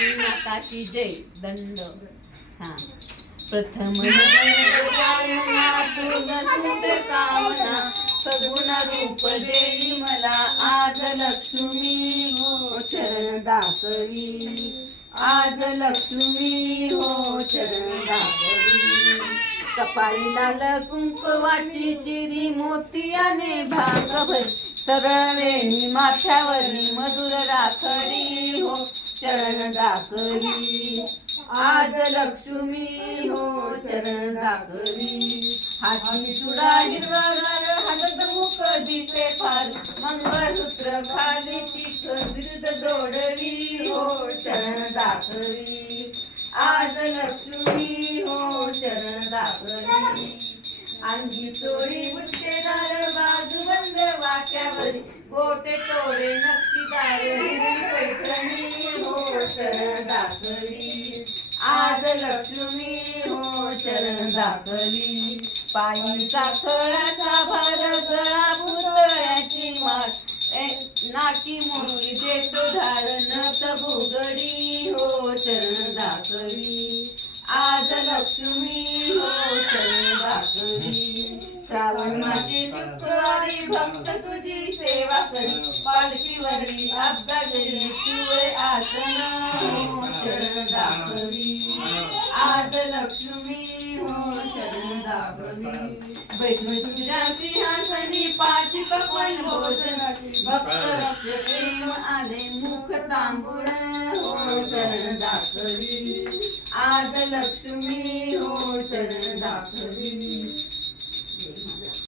काशीनाथाची जय दंड. हा प्रथम कामना सगुण रूप देई मला आज लक्ष्मी हो चरण दाखवी. आज लक्ष्मी हो चरण दाखवी. कपाळी लाल कुंकवाची चिरी मोतियाने भागभर सरवेणी माथ्यावरी मधुर राखडी हो चरण दाखवी. आज लक्ष्मी हो चरण दाखवी. हाती चुडा हिरवागार हातात मुख दिसे फार मंगळसूत्र खाली पीठ विरुद्ध जोडवी हो चरण दाखवी. आज लक्ष्मी हो चरण दाखवी. अंगी चोळी बुट्टेदार बाजूबंद वाक्यावरी गोटे तोडे नक्षीदार पैठणी हो चरण दाखवी. आज लक्ष्मी हो चरण दाखवी. पायी साखराचा भार गळा पुतळ्याची माळ नाकी मोठी देतो झाड नथ भुगडी हो चरण दाखवी. आज लक्ष्मी हो चरण दाखवी. श्रावण मासी शुक्रवारी भक्त तुझी सेवा करी पालखीवरी अभ्यागरी पिवळे आसन हो चरण दाखवी. आज लक्ष्मी हो चरण दाखवी. बैठून तुझ्या सिंहासनी पाची पक्वान भोजन भक्त रक्ष प्रेम आले मुख तांबूळ हो चरण दाखवी. आज लक्ष्मी हो चरण दाखवी.